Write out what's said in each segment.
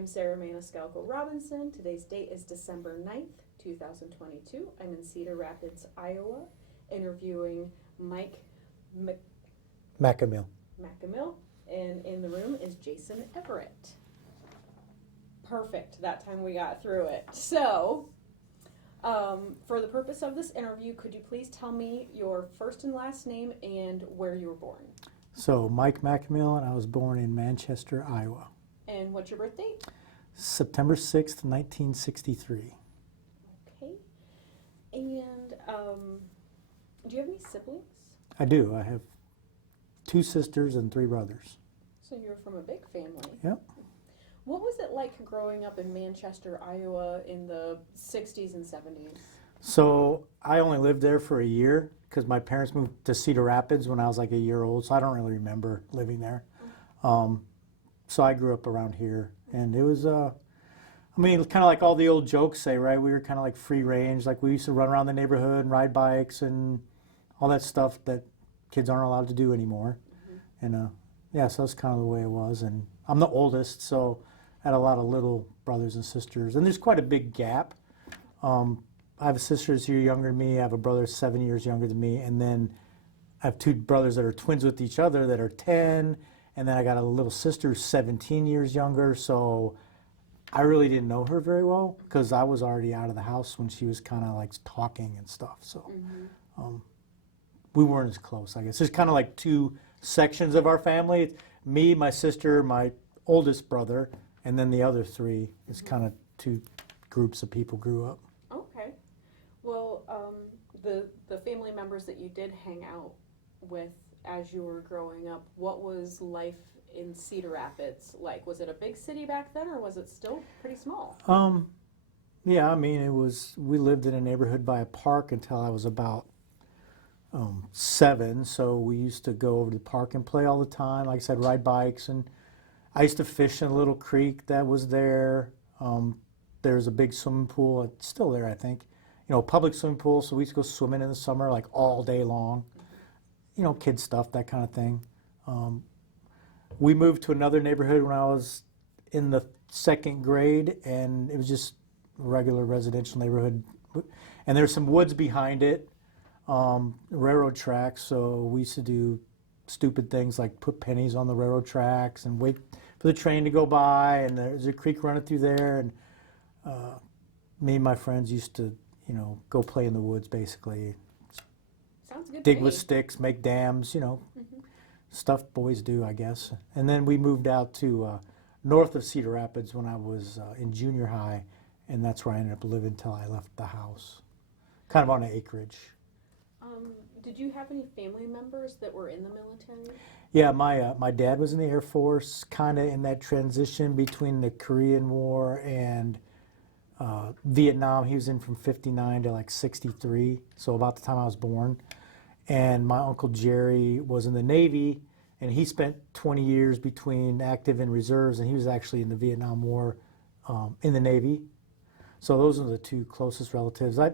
I'm Sarah Maniscalco Robinson. Today's date is December 9th, 2022. I'm in Cedar Rapids, Iowa, interviewing Mike MCElmeel. MCElmeel, and in the room is Jason Everett. Perfect. That time we got through it. So, for the purpose of this interview, could you please tell me your first and last name and where you were born? So Mike MCElmeel, and I was born in Manchester, Iowa. And what's your birthday? September 6th, 1963. Okay. And do you have any siblings? I do. I have 2 sisters and 3 brothers. So you're from a big family. Yep. What was it like growing up in Manchester, Iowa in the 60s and 70s? So I only lived there for a year because my parents moved to Cedar Rapids when I was like a year old, so I don't really remember living there. So I grew up around here, and it was, I mean, kind of like all the old jokes say, right? We were kind of like free range, like we used to run around the neighborhood and ride bikes and all that stuff that kids aren't allowed to do anymore. And yeah, so that's kind of the way it was. And I'm the oldest, so I had a lot of little brothers and sisters, and there's quite a big gap. I have a sister who's a year younger than me. I have a brother 7 years younger than me, and then I have 2 brothers that are twins with each other that are 10, and then I got a little sister who's 17 years younger. So I really didn't know her very well because I was already out of the house when she was kind of like talking and stuff. So we weren't as close, I guess. There's kind of like 2 sections of our family. It's me, my sister, my oldest brother, and then the other 3 is kind of 2 groups of people grew up. Okay. Well, the family members that you did hang out with as you were growing up, what was life in Cedar Rapids like? Was it a big city back then, or was it still pretty small? Yeah, I mean, it was, we lived in a neighborhood by a park until I was about 7, so we used to go over to the park and play all the time. Like I said, ride bikes, and I used to fish in a little creek that was there. There's a big swimming pool. It's still there, I think. You know, public swimming pool, so we used to go swimming in the summer, like all day long. You know, kid stuff, that kind of thing. We moved to another neighborhood when I was in the 2nd grade, and it was just a regular residential neighborhood. And there's some woods behind it, railroad tracks, so we used to do stupid things like put pennies on the railroad tracks and wait for the train to go by, and there's a creek running through there, and me and my friends used to, you know, go play in the woods basically. Sounds good. Dig with sticks, make dams, you know, stuff boys do, I guess. And then we moved out to north of Cedar Rapids when I was in junior high, and that's where I ended up living until I left the house, kind of on an acreage. Did you have any family members that were in the military? Yeah, my dad was in the Air Force, kind of in that transition between the Korean War and Vietnam. He was in from 59 to like 63, so about the time I was born. And my Uncle Jerry was in the Navy, and he spent 20 years between active and reserves, and he was actually in the Vietnam War in the Navy. So those are the 2 closest relatives. I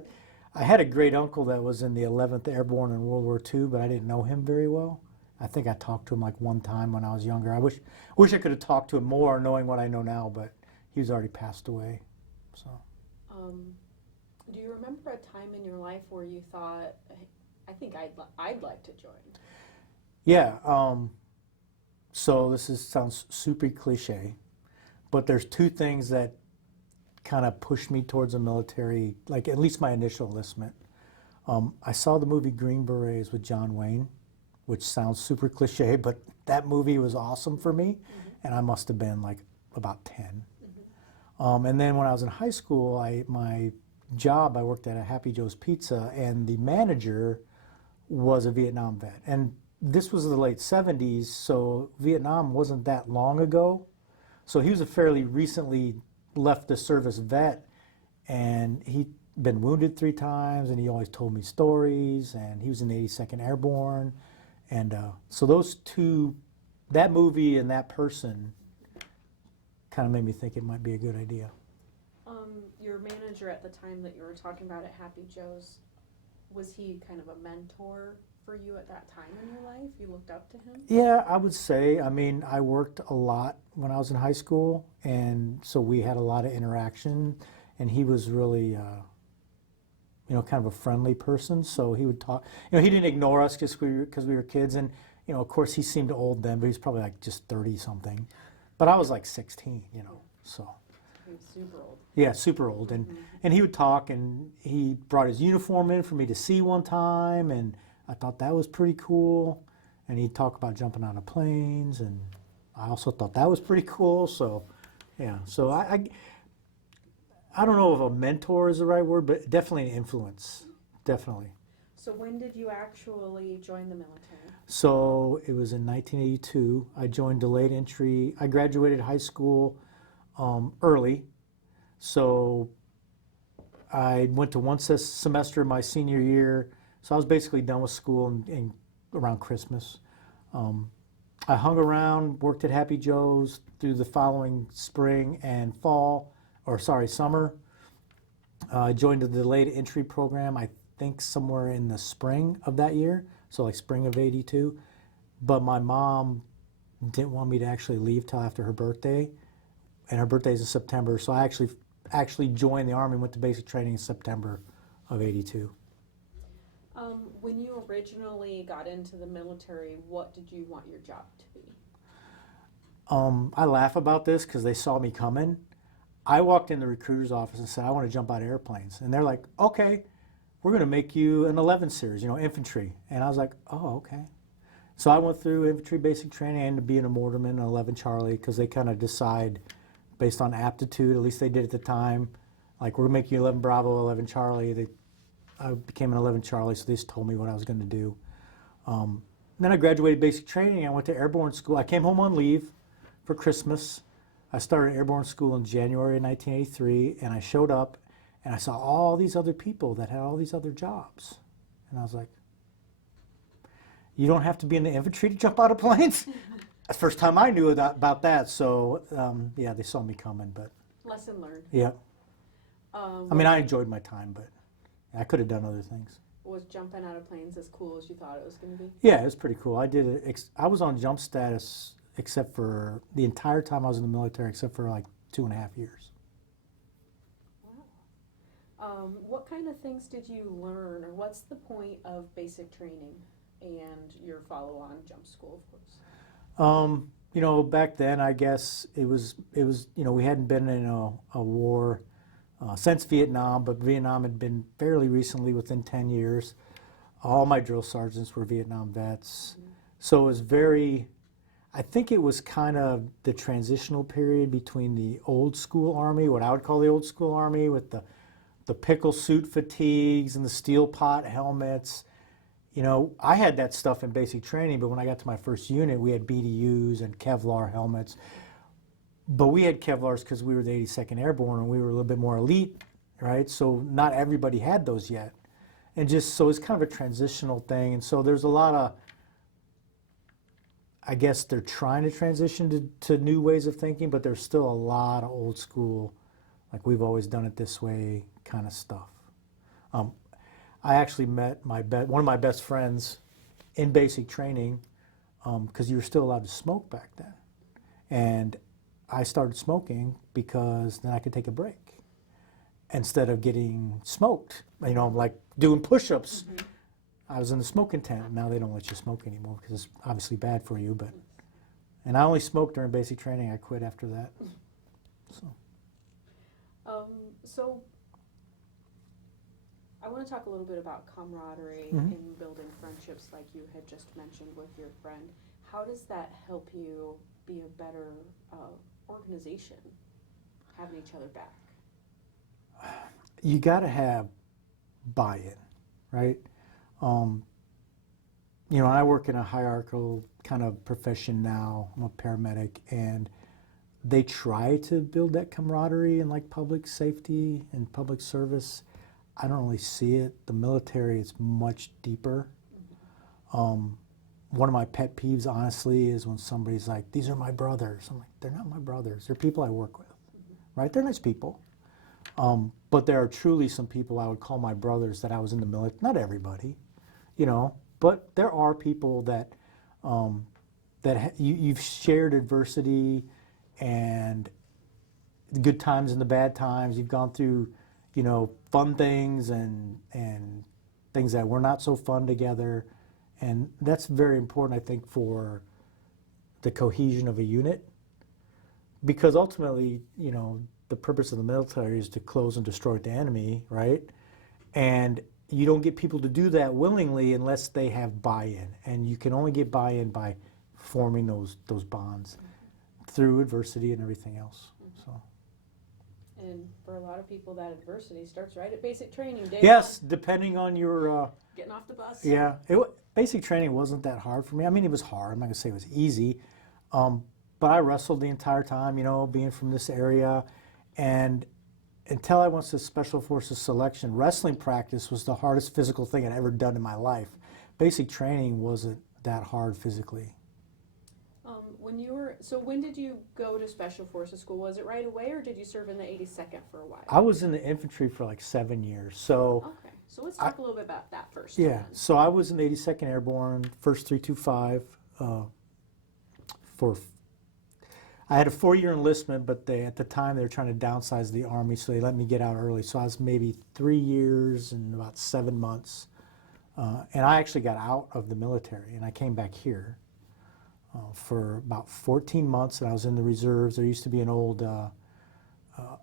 had a great uncle that was in the 11th Airborne in World War II, but I didn't know him very well. I think I talked to him like one time when I was younger. I wish I could have talked to him more, knowing what I know now, but he was already passed away. So. Do you remember a time in your life where you thought, I think I'd like to join? Yeah. So sounds super cliche, but there's 2 things that kind of pushed me towards the military, like at least my initial enlistment. I saw the movie Green Berets with John Wayne, which sounds super cliche, but that movie was awesome for me, and I must have been like about 10. And then when I was in high school, my job, I worked at a Happy Joe's Pizza, and the manager was a Vietnam vet. And this was the late 70s, so Vietnam wasn't that long ago. So he was a fairly recently left the service vet, and he'd been wounded 3 times, and he always told me stories, and he was in the 82nd Airborne. And so those 2, that movie and that person, kind of made me think it might be a good idea. Your manager at the time that you were talking about at Happy Joe's, was he kind of a mentor for you at that time in your life? You looked up to him? Yeah, I would say. I mean, I worked a lot when I was in high school, and so we had a lot of interaction, and he was really, kind of a friendly person. So he would talk. He didn't ignore us because we were kids, and of course, he seemed old then, but he was probably like just 30 something. But I was like 16, so. He was super old. Yeah, super old, and he would talk, and he brought his uniform in for me to see one time, and I thought that was pretty cool. And he'd talk about jumping out of planes, and I also thought that was pretty cool. So, yeah. So I don't know if a mentor is the right word, but definitely an influence. Definitely. So when did you actually join the military? So it was in 1982. I joined delayed entry. I graduated high school early. So I went to one semester my senior year. So I was basically done with school in around Christmas. I hung around, worked at Happy Joe's through the following spring and summer. I joined the delayed entry program, I think somewhere in the spring of that year, so like spring of '82. But my mom didn't want me to actually leave till after her birthday, and her birthday's in September, so I actually joined the Army and went to basic training in September of '82. When you originally got into the military, what did you want your job to be? I laugh about this because they saw me coming. I walked in the recruiter's office and said, I want to jump out of airplanes. And they're like, okay, we're going to make you an 11 series, infantry. And I was like, oh, okay. So I went through infantry basic training and to being a mortarman, an 11 Charlie, because they kind of decide based on aptitude, at least they did at the time, like, we're going to make you 11 Bravo, 11 Charlie. I became an 11 Charlie, so they just told me what I was going to do. Then I graduated basic training. I went to airborne school. I came home on leave for Christmas. I started airborne school in January of 1983, and I showed up, and I saw all these other people that had all these other jobs. And I was like, you don't have to be in the infantry to jump out of planes? That's the first time I knew about that. So, yeah, they saw me coming, but. Lesson learned. Yeah. I mean, I enjoyed my time, but I could have done other things. Was jumping out of planes as cool as you thought it was going to be? Yeah, it was pretty cool. I did it. I was on jump status except for the entire time I was in the military, except for like 2.5 years. Wow. What kind of things did you learn, or what's the point of basic training and your follow-on jump school, of course? Back then, I guess it was. We hadn't been in a war since Vietnam, but Vietnam had been fairly recently, within 10 years. All my drill sergeants were Vietnam vets. Mm-hmm. So it was I think it was kind of the transitional period between the old school Army, what I would call the old school Army, with the pickle suit fatigues and the steel pot helmets. I had that stuff in basic training, but when I got to my first unit, we had BDUs and Kevlar helmets. But we had Kevlars because we were the 82nd Airborne and we were a little bit more elite, right? So not everybody had those yet. And so it's kind of a transitional thing. And so there's a lot of, I guess they're trying to transition to new ways of thinking, but there's still a lot of old school, like we've always done it this way kind of stuff. I actually met one of my best friends in basic training because you were still allowed to smoke back then. And I started smoking because then I could take a break instead of getting smoked. Like doing push-ups. Mm-hmm. I was in the smoking tent. Now they don't let you smoke anymore because it's obviously bad for you. And I only smoked during basic training. I quit after that. So I want to talk a little bit about camaraderie mm-hmm. and building friendships, like you had just mentioned with your friend. How does that help you be a better organization, having each other back? You got to have buy-in, right? I work in a hierarchical kind of profession now. I'm a paramedic, and they try to build that camaraderie in like public safety and public service. I don't really see it. The military is much deeper. Mm-hmm. One of my pet peeves, honestly, is when somebody's like, these are my brothers. I'm like, they're not my brothers. They're people I work with, mm-hmm. right? They're nice people. But there are truly some people I would call my brothers that I was in the military. Not everybody, but but there are people that you've shared adversity and the good times and the bad times. You've gone through, fun things and things that were not so fun together, and that's very important, I think, for the cohesion of a unit, because ultimately, the purpose of the military is to close and destroy the enemy, right? And you don't get people to do that willingly unless they have buy-in, and you can only get buy-in by forming those bonds through adversity and everything else. So. And for a lot of people, that adversity starts right at basic training. Day Yes, one. depending on your. Getting off the bus. Yeah, basic training wasn't that hard for me. I mean, it was hard. I'm not gonna say it was easy, but I wrestled the entire time. Being from this area, and until I went to Special Forces selection, wrestling practice was the hardest physical thing I'd ever done in my life. Basic training wasn't that hard physically. When did you go to Special Forces school? Was it right away, or did you serve in the 82nd for a while? I was in the infantry for like 7 years, so. Okay, so let's talk a little bit about that first. Yeah, then. so I was in the 82nd Airborne, first 325. I had a 4-year enlistment, but at the time they were trying to downsize the Army, so they let me get out early. So I was maybe 3 years and about 7 months, and I actually got out of the military, and I came back here for about 14 months, and I was in the reserves. There used to be an old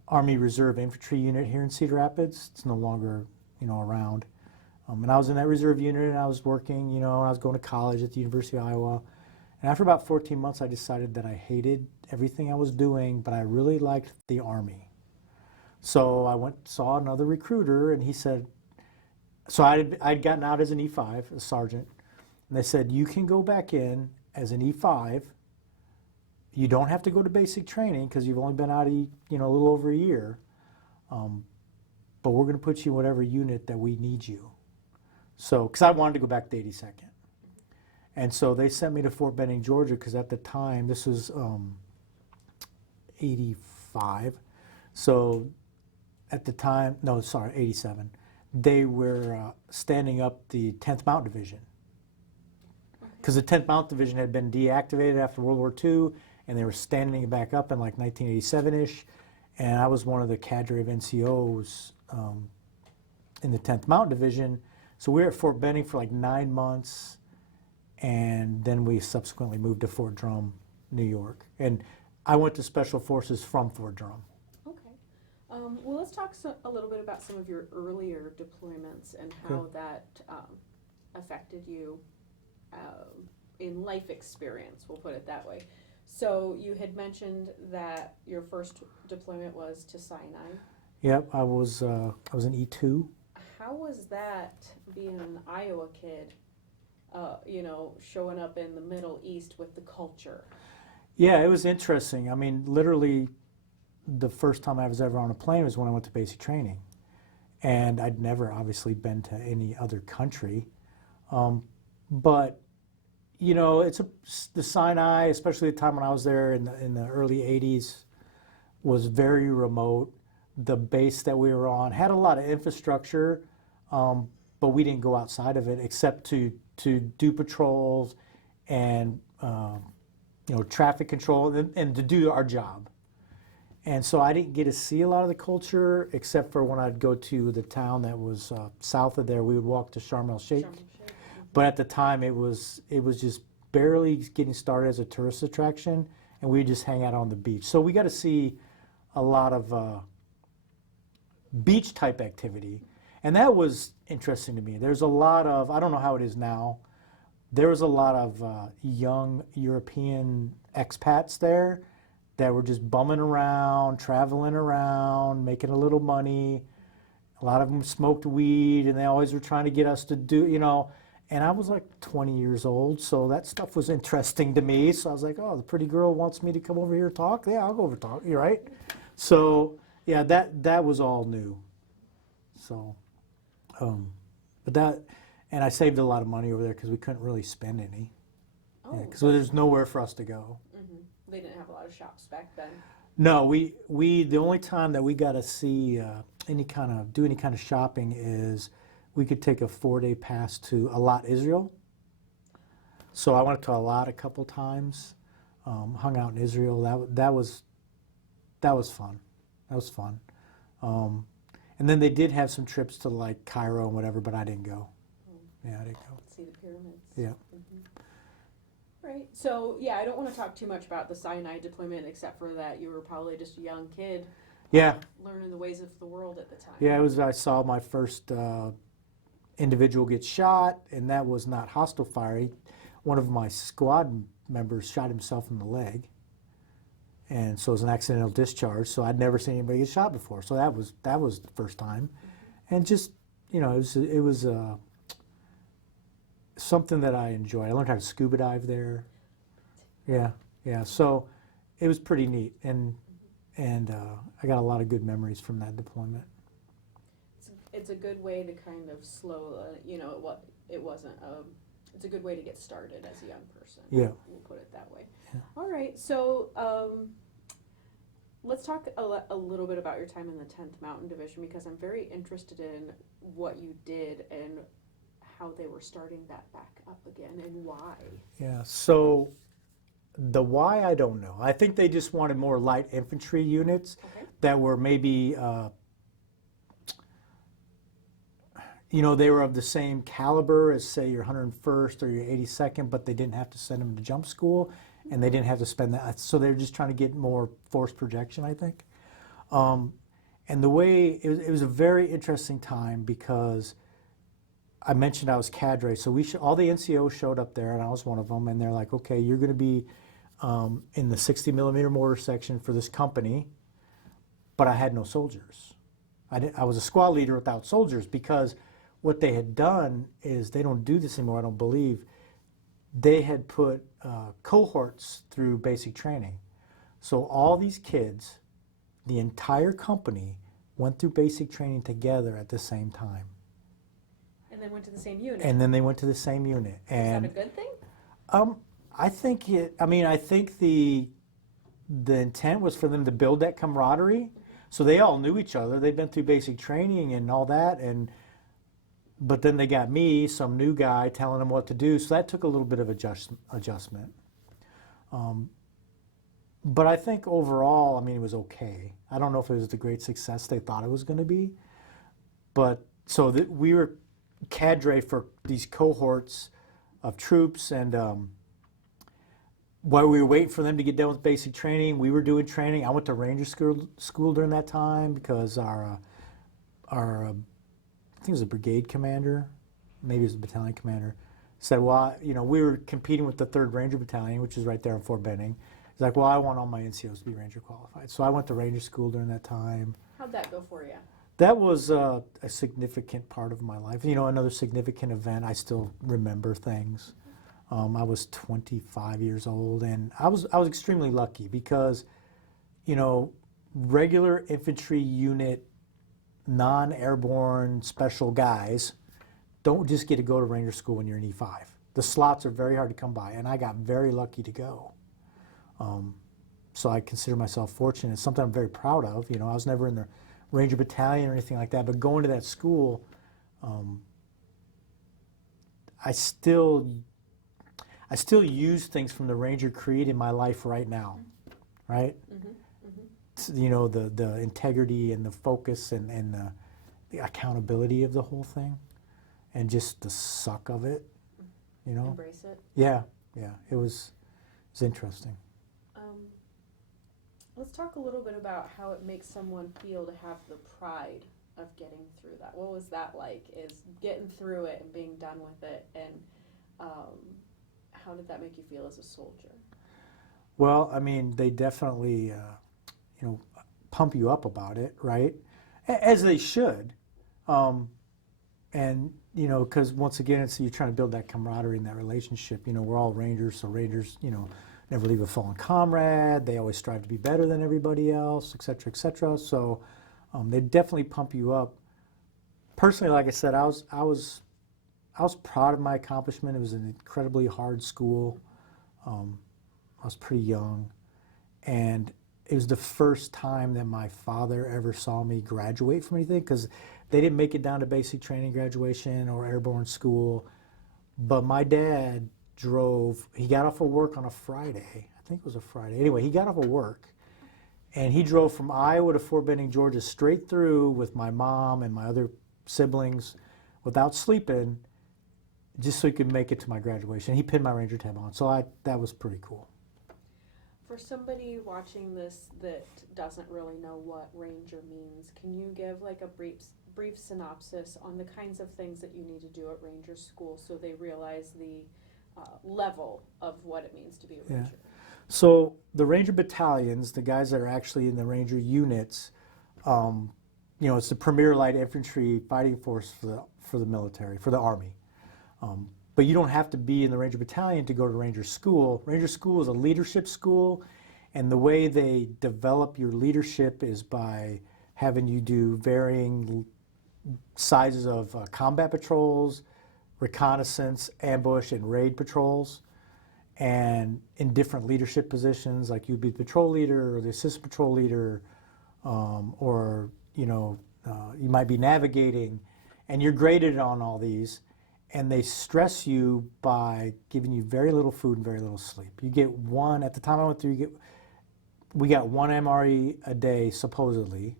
Army Reserve Infantry unit here in Cedar Rapids. It's no longer, around. And I was in that reserve unit, and I was working, and I was going to college at the University of Iowa. And after about 14 months, I decided that I hated everything I was doing, but I really liked the Army. So I saw another recruiter, and he said, so I'd gotten out as an E5, a sergeant, and they said, you can go back in as an E5. You don't have to go to basic training because you've only been out a little over a year, but we're going to put you in whatever unit that we need you. So, because I wanted to go back to 82nd. And so they sent me to Fort Benning, Georgia, because at the time, this was 85. So at the time, 87. They were standing up the 10th Mountain Division. Because the 10th Mountain Division had been deactivated after World War II, and they were standing it back up in like 1987-ish. And I was one of the cadre of NCOs in the 10th Mountain Division. So we were at Fort Benning for like 9 months, and then we subsequently moved to Fort Drum, New York. And I went to Special Forces from Fort Drum. Okay. Well, let's talk a little bit about some of your earlier deployments and how that affected you in life experience, we'll put it that way. So you had mentioned that your first deployment was to Sinai. Yep, I was an E2. How was that, being an Iowa kid, showing up in the Middle East with the culture? Yeah, it was interesting. I mean, literally, the first time I was ever on a plane was when I went to basic training. And I'd never, obviously, been to any other country. But, the Sinai, especially the time when I was there in the early 80s, was very remote. The base that we were on had a lot of infrastructure, but we didn't go outside of it except to do patrols and traffic control and to do our job. And so I didn't get to see a lot of the culture except for when I'd go to the town that was south of there. We would walk to Sharm el-Sheikh. But at the time it was just barely getting started as a tourist attraction, and we would just hang out on the beach. So we got to see a lot of beach type activity. And that was interesting to me. There's a lot of, I don't know how it is now, there was a lot of young European expats there that were just bumming around, traveling around, making a little money. A lot of them smoked weed, and they always were trying to get us to do, and I was like 20 years old, so that stuff was interesting to me. So I was like, oh, the pretty girl wants me to come over here and talk? Yeah, I'll go over and talk, you're right? So, yeah, that was all new. So, and I saved a lot of money over there because we couldn't really spend any. Because there's nowhere for us to go. Mm-hmm. They didn't have a lot of shops back then. No, we the only time that we got to see do any kind of shopping is we could take a 4-day pass to Eilat, Israel, So I went to Eilat a couple times, hung out in Israel. That was fun. That was fun. And then they did have some trips to like Cairo and whatever, but I didn't go. Yeah, I didn't go. See the pyramids. Yeah. Right. So, yeah, I don't want to talk too much about the Sinai deployment, except for that you were probably just a young kid. Yeah. Learning the ways of the world at the time. Yeah, I saw my first individual get shot, and that was not hostile fire. One of my squad members shot himself in the leg, and so it was an accidental discharge. So I'd never seen anybody get shot before. So that was the first time, and just it was something that I enjoyed. I learned how to scuba dive there. Yeah. So it was pretty neat, and I got a lot of good memories from that deployment. It's a good way to kind of slow, it's a good way to get started as a young person. Yeah. We'll put it that way. Yeah. All right, so let's talk a little bit about your time in the 10th Mountain Division, because I'm very interested in what you did and how they were starting that back up again and why. Yeah, so the why, I don't know. I think they just wanted more light infantry units that were maybe, they were of the same caliber as, say, your 101st or your 82nd, but they didn't have to send them to jump school, and they didn't have to spend that. So they were just trying to get more force projection, I think. And the way, it was a very interesting time, because I mentioned I was cadre, so all the NCOs showed up there, and I was one of them, and they're like, okay, you're going to be in the 60 millimeter mortar section for this company, but I had no soldiers. I was a squad leader without soldiers, because what they had done is, they don't do this anymore, I don't believe. They had put cohorts through basic training. So all these kids, the entire company, went through basic training together at the same time. And then went to the same unit. And then they went to the same unit. And is that a good thing? I think the intent was for them to build that camaraderie. So they all knew each other. They'd been through basic training and all that, but then they got me, some new guy, telling them what to do. So that took a little bit of adjustment. But I think overall, it was okay. I don't know if it was the great success they thought it was going to be, but so we were cadre for these cohorts of troops, and while we were waiting for them to get done with basic training, we were doing training. I went to Ranger school during that time, because our I think it was a brigade commander, maybe it was a battalion commander, said, well, we were competing with the 3rd Ranger Battalion, which is right there in Fort Benning. He's like, well, I want all my NCOs to be Ranger qualified. So I went to Ranger school during that time. How'd that go for you? That was a significant part of my life. Another significant event. I still remember things. I was 25 years old, and I was extremely lucky, because, regular infantry unit, non-airborne special guys don't just get to go to Ranger school when you're in E5. The slots are very hard to come by, and I got very lucky to go. So I consider myself fortunate. It's something I'm very proud of. I was never in the Ranger Battalion or anything like that, but going to that school, I still use things from the Ranger Creed in my life right now, right? The integrity and the focus and the accountability of the whole thing, and just the suck of it, Embrace it. Yeah, it was interesting. Let's talk a little bit about how it makes someone feel to have the pride of getting through that. What was that like, is getting through it and being done with it, and how did that make you feel as a soldier? Well, they definitely, pump you up about it, right? As they should. And, because once again, you're trying to build that camaraderie and that relationship. We're all Rangers, so Rangers, never leave a fallen comrade. They always strive to be better than everybody else, et cetera, et cetera. So they definitely pump you up. Personally, like I said, I was proud of my accomplishment. It was an incredibly hard school. I was pretty young, and it was the first time that my father ever saw me graduate from anything, because they didn't make it down to basic training graduation or airborne school. But my dad drove, he got off of work on a Friday. I think it was a Friday. Anyway, he got off of work and he drove from Iowa to Fort Benning, Georgia, straight through with my mom and my other siblings without sleeping, just so he could make it to my graduation. He pinned my Ranger tab on, so that was pretty cool. For somebody watching this that doesn't really know what Ranger means, can you give like a brief synopsis on the kinds of things that you need to do at Ranger School so they realize the level of what it means to be a Ranger? Yeah. So the Ranger battalions, the guys that are actually in the Ranger units, it's the premier light infantry fighting force for the military, for the Army. But you don't have to be in the Ranger battalion to go to Ranger School. Ranger School is a leadership school, and the way they develop your leadership is by having you do varying sizes of combat patrols, reconnaissance, ambush, and raid patrols, and in different leadership positions, like you'd be the patrol leader or the assistant patrol leader, or you might be navigating, and you're graded on all these. And they stress you by giving you very little food and very little sleep. You get one, at the time I went through, we got one MRE a day, supposedly,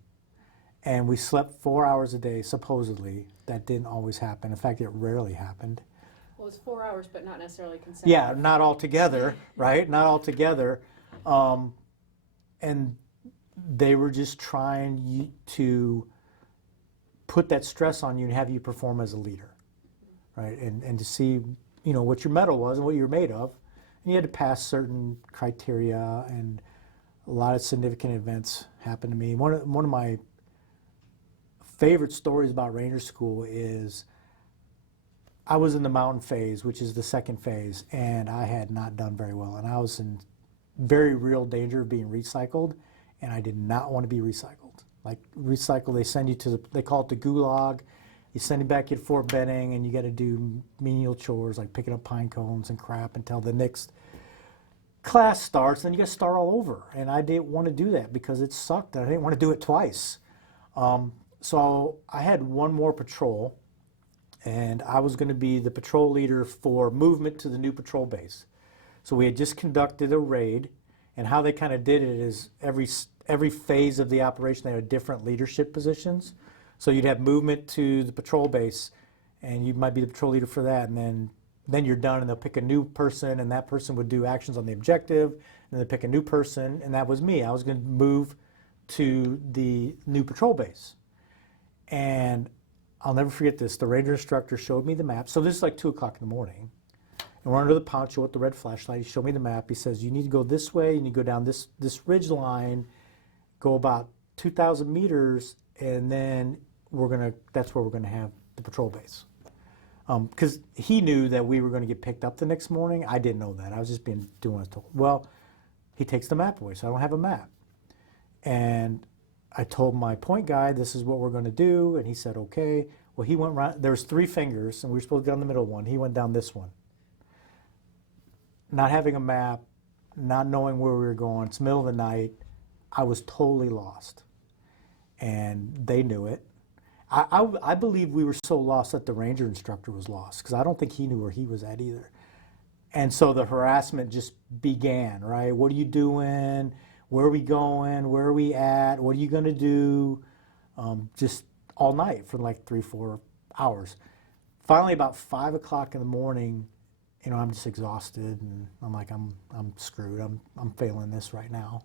and we slept 4 hours a day, supposedly. That didn't always happen. In fact, it rarely happened. Well, it's 4 hours, but not necessarily consecutive. Yeah, not all together, right? Not all together. And they were just trying to put that stress on you and have you perform as a leader. Right, and to see, what your medal was and what you're made of, and you had to pass certain criteria, and a lot of significant events happened to me. One of my favorite stories about Ranger School is I was in the mountain phase, which is the second phase, and I had not done very well, and I was in very real danger of being recycled, and I did not want to be recycled. Like recycle, they send you they call it the gulag. You send it back at Fort Benning, and you got to do menial chores like picking up pine cones and crap until the next class starts. Then you got to start all over. And I didn't want to do that because it sucked. I didn't want to do it twice. So I had one more patrol, and I was going to be the patrol leader for movement to the new patrol base. So we had just conducted a raid, and how they kind of did it is every phase of the operation, they had different leadership positions. So you'd have movement to the patrol base, and you might be the patrol leader for that, and then you're done, and they'll pick a new person, and that person would do actions on the objective, and they pick a new person, and that was me. I was going to move to the new patrol base. And I'll never forget this. The Ranger instructor showed me the map. So this is like 2 o'clock in the morning, and we're under the poncho with the red flashlight. He showed me the map. He says, you need to go this way, and you go down this ridge line, go about 2,000 meters, and then that's where we're going to have the patrol base. Because he knew that we were going to get picked up the next morning. I didn't know that. I was just doing what I was told. Well, he takes the map away, so I don't have a map. And I told my point guy, this is what we're going to do, and he said, okay. Well, he went around, there was 3 fingers, and we were supposed to go down the middle one. He went down this one. Not having a map, not knowing where we were going, it's the middle of the night, I was totally lost. And they knew it. I believe we were so lost that the Ranger instructor was lost, because I don't think he knew where he was at either. And so the harassment just began, right? What are you doing? Where are we going? Where are we at? What are you going to do? Just all night for like 3-4 hours. Finally, about 5 o'clock in the morning, I'm just exhausted, and I'm like, I'm screwed. I'm failing this right now.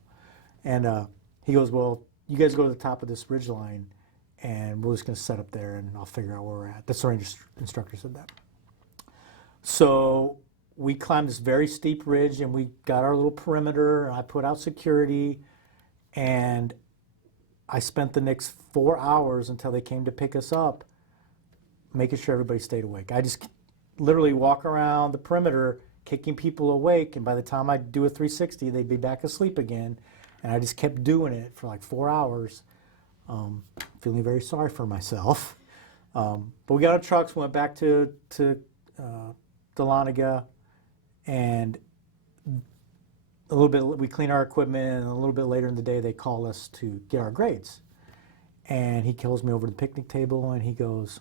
And he goes, well, you guys go to the top of this ridge line, and we're just going to set up there, and I'll figure out where we're at. The Ranger instructor said that. So we climbed this very steep ridge, and we got our little perimeter, and I put out security, and I spent the next 4 hours until they came to pick us up, making sure everybody stayed awake. I just literally walk around the perimeter, kicking people awake, and by the time I'd do a 360, they'd be back asleep again. And I just kept doing it for like 4 hours, feeling very sorry for myself. But we got our trucks, went back to Dahlonega, and a little bit, we cleaned our equipment, and a little bit later in the day, they call us to get our grades. And he calls me over to the picnic table, and he goes,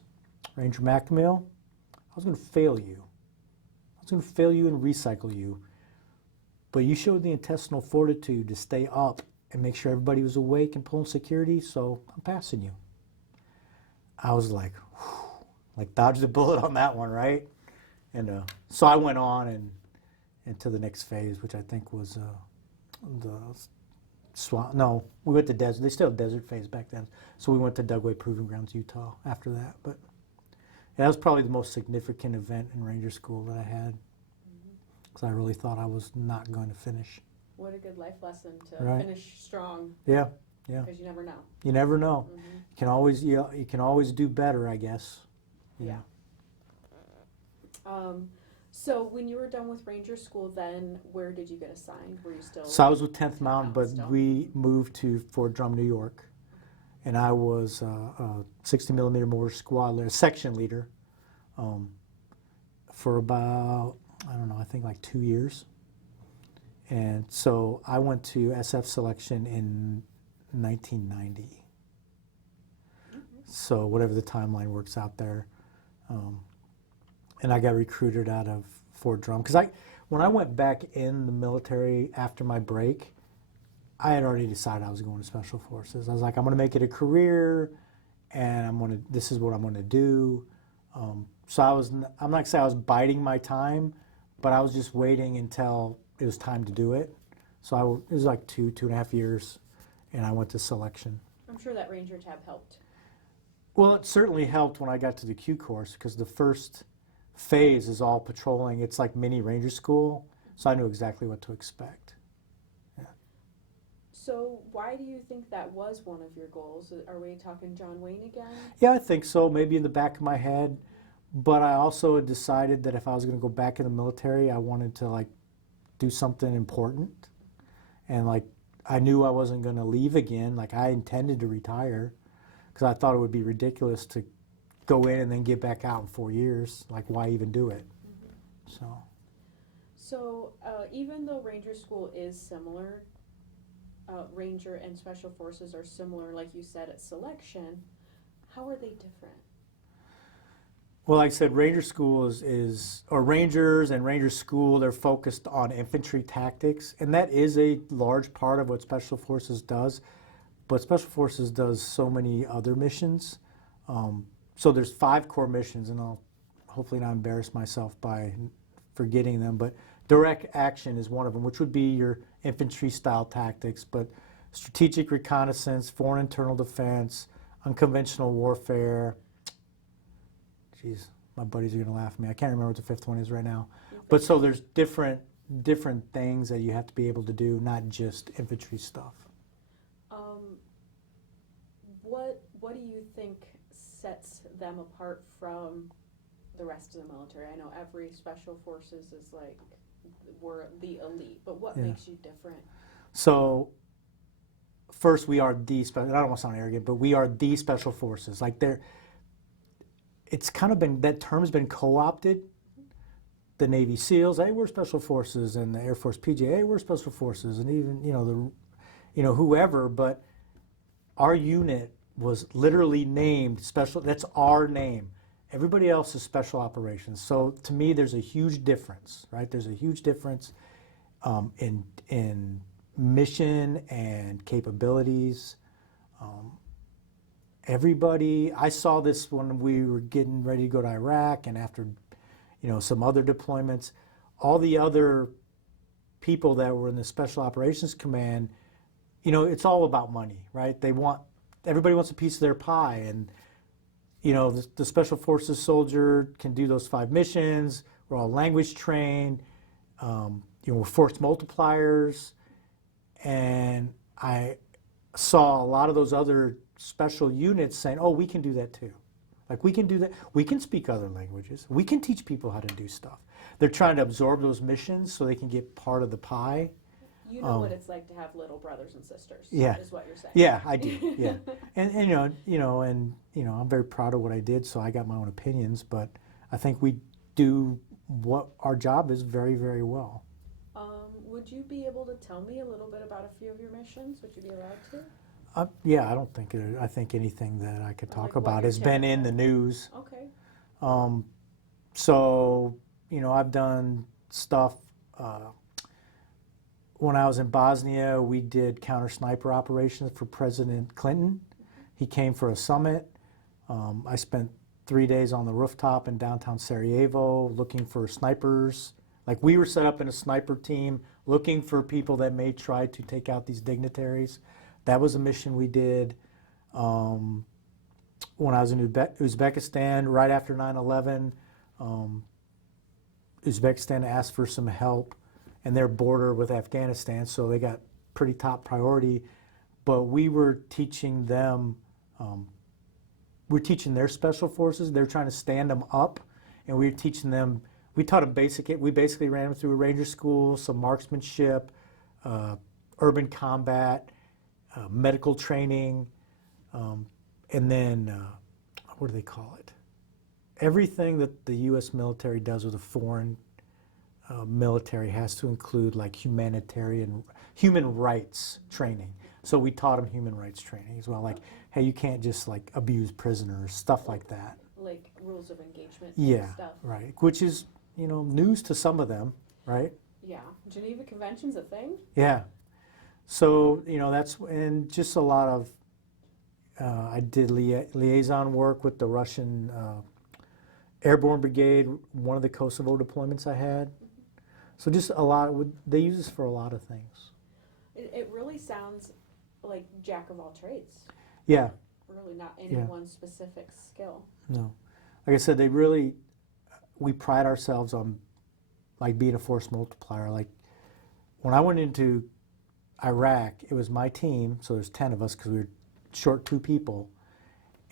Ranger MCElmeel, I was going to fail you. I was It's going to fail you and recycle you. But you showed the intestinal fortitude to stay up and make sure everybody was awake and pulling security, so I'm passing you. I was like, whew, like dodged a bullet on that one, right? And so I went on and to the next phase, which I think was the swamp. No, we went to desert. They still had desert phase back then. So we went to Dugway Proving Grounds, Utah after that. But yeah, that was probably the most significant event in Ranger School that I had, because I really thought I was not going to finish. What a good life lesson to Right. finish strong. Yeah, yeah. Because you never know. You never know. Mm-hmm. You can always do better, I guess. Yeah. So when you were done with Ranger School, then where did you get assigned? Were you still? So I was with 10th Mountain, but still? we moved to Fort Drum, New York, and I was a 60 millimeter mortar squad leader, section leader, for about, I don't know, I think like 2 years. And so I went to SF selection in 1990. Mm-hmm. So whatever the timeline works out there. And I got recruited out of Fort Drum. Because when I went back in the military after my break, I had already decided I was going to Special Forces. I was like, I'm going to make it a career, and this is what I'm going to do. So I'm not going to say I was biding my time, but I was just waiting until it was time to do it. So it was like 2.5 years, and I went to selection. I'm sure that Ranger tab helped. Well, it certainly helped when I got to the Q course, because the first phase is all patrolling. It's like mini Ranger school, so I knew exactly what to expect. Yeah. So why do you think that was one of your goals? Are we talking John Wayne again? Yeah, I think so, maybe in the back of my head. But I also had decided that if I was going to go back in the military, I wanted to like do something important. And like I knew I wasn't going to leave again. Like I intended to retire, because I thought it would be ridiculous to go in and then get back out in 4 years. Like, why even do it? Mm-hmm. So even though Ranger School is similar, Ranger and Special Forces are similar, like you said, at selection, how are they different? Well, like I said, Ranger School or Rangers and Ranger School, they're focused on infantry tactics, and that is a large part of what Special Forces does. But Special Forces does so many other missions. So there's 5 core missions, and I'll hopefully not embarrass myself by forgetting them, but direct action is one of them, which would be your infantry-style tactics, but strategic reconnaissance, foreign internal defense, unconventional warfare. Geez, my buddies are going to laugh at me. I can't remember what the 5th one is right now. But so there's different things that you have to be able to do, not just infantry stuff. What do you think sets them apart from the rest of the military? I know every Special Forces is like, we're the elite, but what makes you different? So first, we are the special. I don't want to sound arrogant, but we are the Special Forces. Like it's kind of been, that term's been co-opted. The Navy SEALs, hey, we're Special Forces, and the Air Force PJ, hey, we're Special Forces, and even whoever. But our unit was literally named Special. That's our name. Everybody else is Special Operations. So to me, there's a huge difference, right? There's a huge difference in mission and capabilities. I saw this when we were getting ready to go to Iraq, and after, some other deployments, all the other people that were in the Special Operations Command, it's all about money, right? Everybody wants a piece of their pie, and the Special Forces soldier can do those 5 missions. We're all language trained. We're force multipliers, and I saw a lot of those other special units saying, "Oh, we can do that too. Like we can do that. We can speak other languages. We can teach people how to do stuff." They're trying to absorb those missions so they can get part of the pie. You know what it's like to have little brothers and sisters. Yeah, is what you're saying. Yeah, I do. Yeah, and I'm very proud of what I did. So I got my own opinions, but I think we do what our job is very, very well. Would you be able to tell me a little bit about a few of your missions? Would you be allowed to? Yeah, I think anything that I could talk about has been in the news. Okay. So I've done stuff. When I was in Bosnia, we did counter sniper operations for President Clinton. He came for a summit. I spent 3 days on the rooftop in downtown Sarajevo looking for snipers. Like, we were set up in a sniper team looking for people that may try to take out these dignitaries. That was a mission we did. When I was in Uzbekistan, right after 9/11, Uzbekistan asked for some help in their border with Afghanistan, so they got pretty top priority. But we were teaching them, we're teaching their special forces. They're trying to stand them up, and we were teaching them. We taught them we basically ran them through a ranger school, some marksmanship, urban combat, medical training, and then what do they call it? Everything that the U.S. military does with a foreign military has to include like human rights training. So we taught them human rights training as well. Like, hey, you can't just like abuse prisoners, stuff like that. Like rules of engagement. Yeah, Stuff. right. Which is, news to some of them, right? Yeah, Geneva Convention's a thing. Yeah. So, and just a lot of, I did liaison work with the Russian Airborne Brigade, one of the Kosovo deployments I had. So just a lot, they use this for a lot of things. It really sounds like jack of all trades. Yeah. Really not any one specific skill. No. Like I said, we pride ourselves on like being a force multiplier. Like when I went into Iraq, it was my team, so there's 10 of us because we were short 2 people,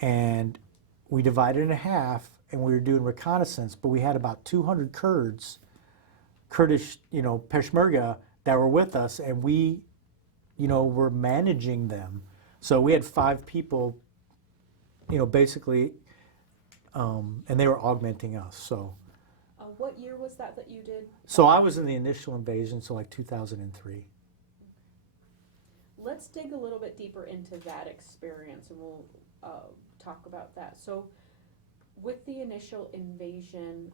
and we divided in half and we were doing reconnaissance, but we had about 200 Kurdish, Peshmerga that were with us, and we, were managing them. So we had 5 people, basically, and they were augmenting us. So. What year was that you did? So I was in the initial invasion, so like 2003. Let's dig a little bit deeper into that experience, and we'll talk about that. So, with the initial invasion,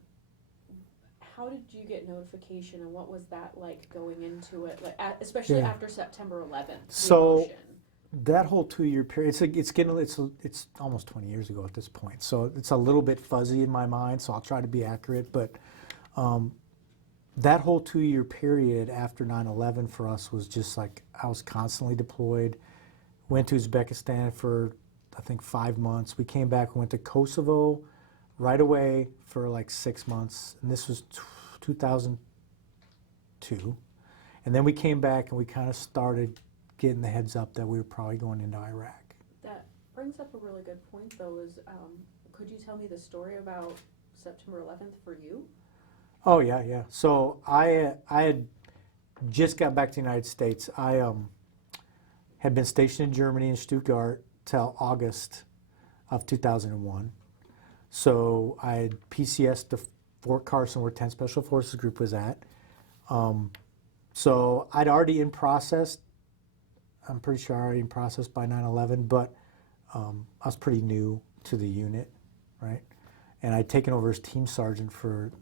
how did you get notification, and what was that like going into it, like especially after September 11th? So that whole 2-year period, it's almost 20 years ago at this point, so it's a little bit fuzzy in my mind. So I'll try to be accurate, but that whole 2-year period after 9/11 for us was just like I was constantly deployed. Went to Uzbekistan for I think 5 months. We came back and went to Kosovo right away for like 6 months, and this was 2002. And then we came back and we kind of started getting the heads up that we were probably going into Iraq. That brings up a really good point, though. Could you tell me the story about September 11th for you? Oh yeah. So I had just got back to the United States. I had been stationed in Germany in Stuttgart till August of 2001. So I had PCS to Fort Carson, where 10 Special Forces Group was at. So I'd already in process. I'm pretty sure already in process by 9/11, but I was pretty new to the unit, right? And I'd taken over as team sergeant for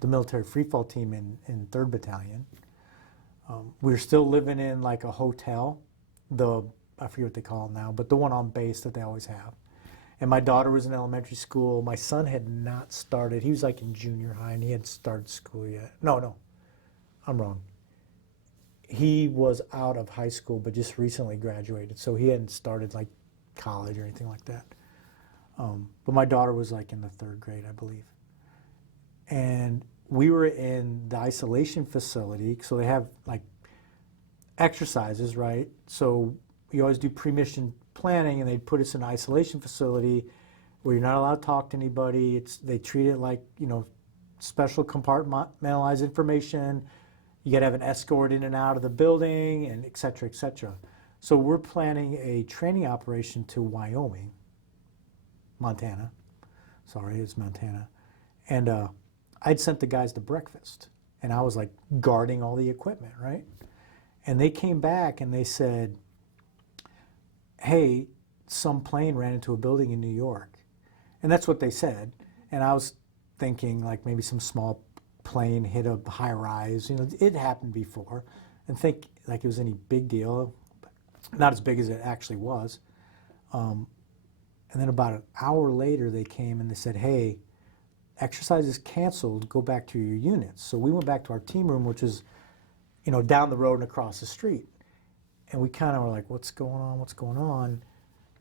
the military freefall team in 3rd Battalion. We were still living in like a hotel, I forget what they call it now, but the one on base that they always have. And my daughter was in elementary school. My son had not started. He was like in junior high, and he hadn't started school yet. No, I'm wrong. He was out of high school, but just recently graduated, so he hadn't started like college or anything like that. But my daughter was like in the 3rd grade, I believe. And we were in the isolation facility, so they have like exercises, right? So you always do pre-mission planning, and they'd put us in an isolation facility where you're not allowed to talk to anybody. They treat it like, special compartmentalized information. You got to have an escort in and out of the building, and et cetera, et cetera. So we're planning a training operation to Montana. Sorry, it's Montana. And I'd sent the guys to breakfast, and I was like guarding all the equipment, right? And they came back and they said, hey, some plane ran into a building in New York. And that's what they said. And I was thinking like maybe some small plane hit a high rise. You know, it happened before, and think like it was any big deal, not as big as it actually was. And then about an hour later, they came and they said, "Hey, exercise is canceled. Go back to your units." So we went back to our team room, which is, you know, down the road and across the street. And we kind of were like, "What's going on? What's going on?"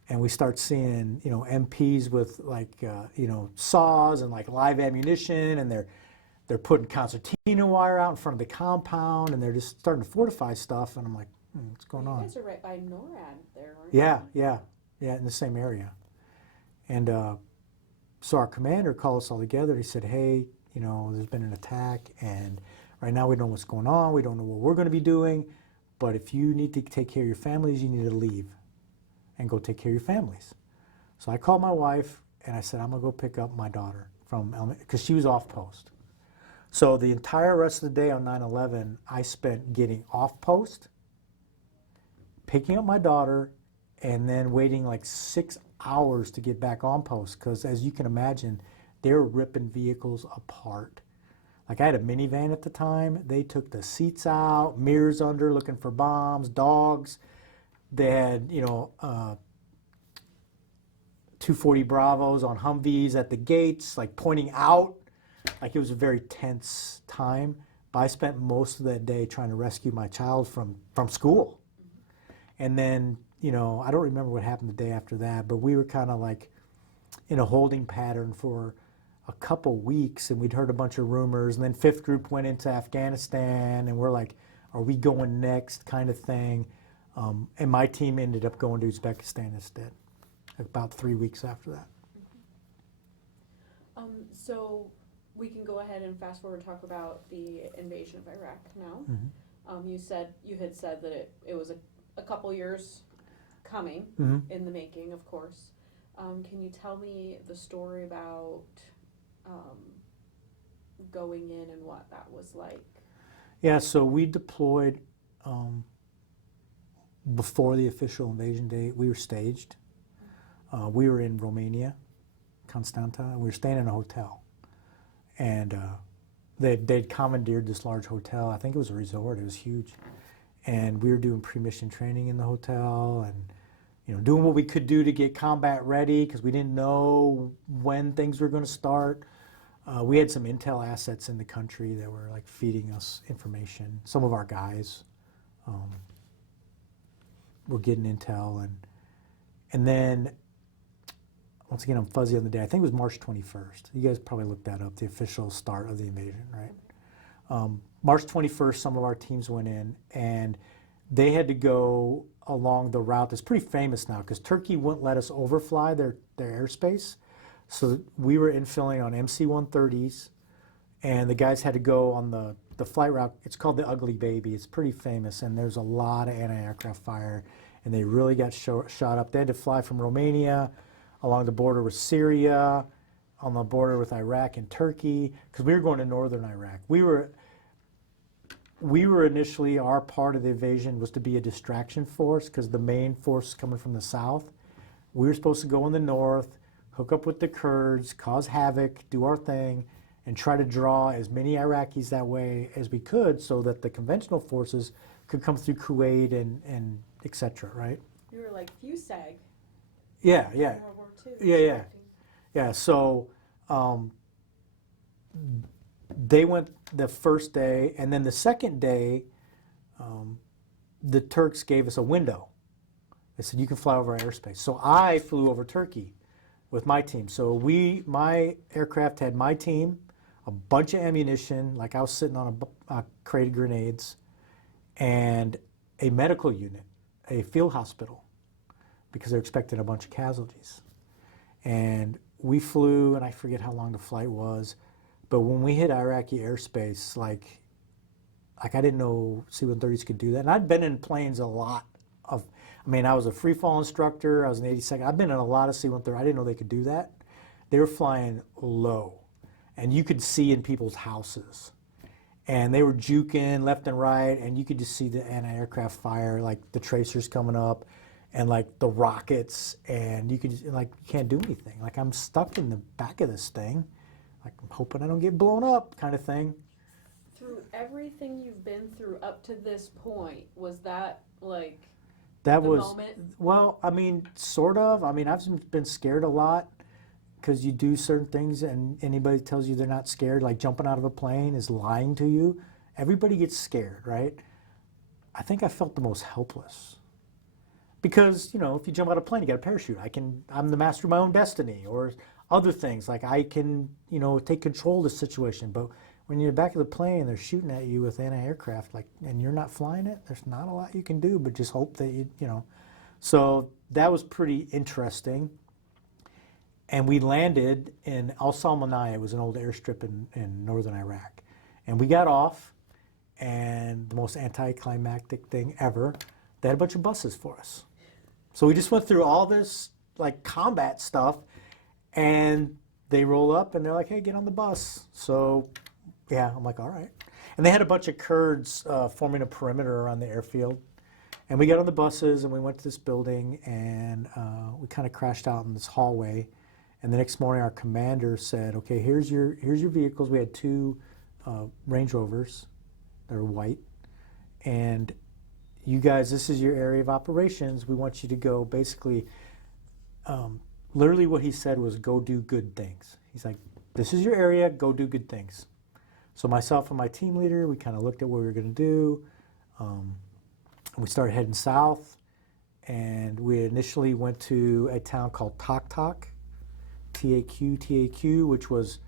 And we start seeing, you know, MPs with like, you know, saws and like live ammunition, and they're putting concertina wire out in front of the compound, and they're just starting to fortify stuff. And I'm like, what's going on? You guys are right by NORAD there, aren't you? Yeah, in the same area. And so our commander called us all together. He said, "Hey, you know, there's been an attack, and right now we don't know what's going on. We don't know what we're going to be doing. But if you need to take care of your families, you need to leave and go take care of your families." So I called my wife, and I said, "I'm going to go pick up my daughter from elementary," because she was off post. So the entire rest of the day on 9/11, I spent getting off post, picking up my daughter, and then waiting like 6 hours to get back on post, because as you can imagine, they were ripping vehicles apart. Like I had a minivan at the time. They took the seats out, mirrors under, looking for bombs, dogs. They had, you know, 240 Bravos on Humvees at the gates, like pointing out. Like it was a very tense time. But I spent most of that day trying to rescue my child from school. And then, you know, I don't remember what happened the day after that, but we were kind of like in a holding pattern for a couple weeks, and we'd heard a bunch of rumors. And then 5th Group went into Afghanistan, and we're like, are we going next, kind of thing. And my team ended up going to Uzbekistan instead, about 3 weeks after that. So we can go ahead and fast forward and talk about the invasion of Iraq now. Mm-hmm. You had said that it was a couple years coming, Mm-hmm. in the making, of course. Can you tell me the story about going in and what that was like? Yeah, so we deployed before the official invasion date. We were staged. We were in Romania, Constanta, and we were staying in a hotel. And they'd commandeered this large hotel. I think it was a resort. It was huge. And we were doing pre-mission training in the hotel, and you know, doing what we could do to get combat ready, because we didn't know when things were going to start. We had some intel assets in the country that were like feeding us information. Some of our guys were getting intel, and then once again, I'm fuzzy on the day. I think it was March 21st. You guys probably looked that up, the official start of the invasion, right? March 21st, some of our teams went in, and they had to go along the route that's pretty famous now, because Turkey wouldn't let us overfly their airspace. So we were infilling on MC-130s, and the guys had to go on the flight route. It's called the Ugly Baby. It's pretty famous, and there's a lot of anti-aircraft fire, and they really got shot up. They had to fly from Romania along the border with Syria, on the border with Iraq and Turkey, because we were going to northern Iraq. We were initially, our part of the invasion was to be a distraction force, because the main force is coming from the south. We were supposed to go in the north, hook up with the Kurds, cause havoc, do our thing, and try to draw as many Iraqis that way as we could, so that the conventional forces could come through Kuwait and et cetera, right? You were like FUSAG. Yeah. In World War II. Yeah. Yeah, so they went the first day, and then the second day, the Turks gave us a window. They said, you can fly over our airspace. So I flew over Turkey with my team. So my aircraft had my team, a bunch of ammunition, like I was sitting on a crate of grenades, and a medical unit, a field hospital, because they're expecting a bunch of casualties. And we flew, and I forget how long the flight was, but when we hit Iraqi airspace, like I didn't know C-130s could do that. And I'd been in planes a lot of, I was a free fall instructor, I was an 82nd, I've been in a lot of C-130, I didn't know they could do that. They were flying low, and you could see in people's houses. And they were juking left and right, and you could just see the anti-aircraft fire, like the tracers coming up, and like the rockets, and you could just, like, you can't do anything. Like, I'm stuck in the back of this thing, like I'm hoping I don't get blown up, kind of thing. Through everything you've been through up to this point, was that like That the was, moment? well, I mean, sort of. I mean, I've been scared a lot because you do certain things and anybody tells you they're not scared, like jumping out of a plane is lying to you. Everybody gets scared, right? I think I felt the most helpless. Because, you know, if you jump out of a plane, you got a parachute. I'm the master of my own destiny, or other things. Like I can, you know, take control of the situation. But when you're back of the plane, they're shooting at you with anti-aircraft, like, and you're not flying it, there's not a lot you can do, but just hope that you know. So that was pretty interesting. And we landed in Al Salmaniyah. It was an old airstrip in northern Iraq. And we got off, and the most anticlimactic thing ever, they had a bunch of buses for us. So we just went through all this like combat stuff, and they roll up and they're like, hey, get on the bus. So yeah, I'm like, all right. And they had a bunch of Kurds forming a perimeter around the airfield. And we got on the buses and we went to this building, and we kind of crashed out in this hallway. And the next morning our commander said, okay, here's your vehicles. We had two Range Rovers. They're white. And you guys, this is your area of operations. We want you to go basically, literally what he said was go do good things. He's like, this is your area, go do good things. So myself and my team leader, we kind of looked at what we were going to do. We started heading south, and we initially went to a town called Tok, T-A-Q, which was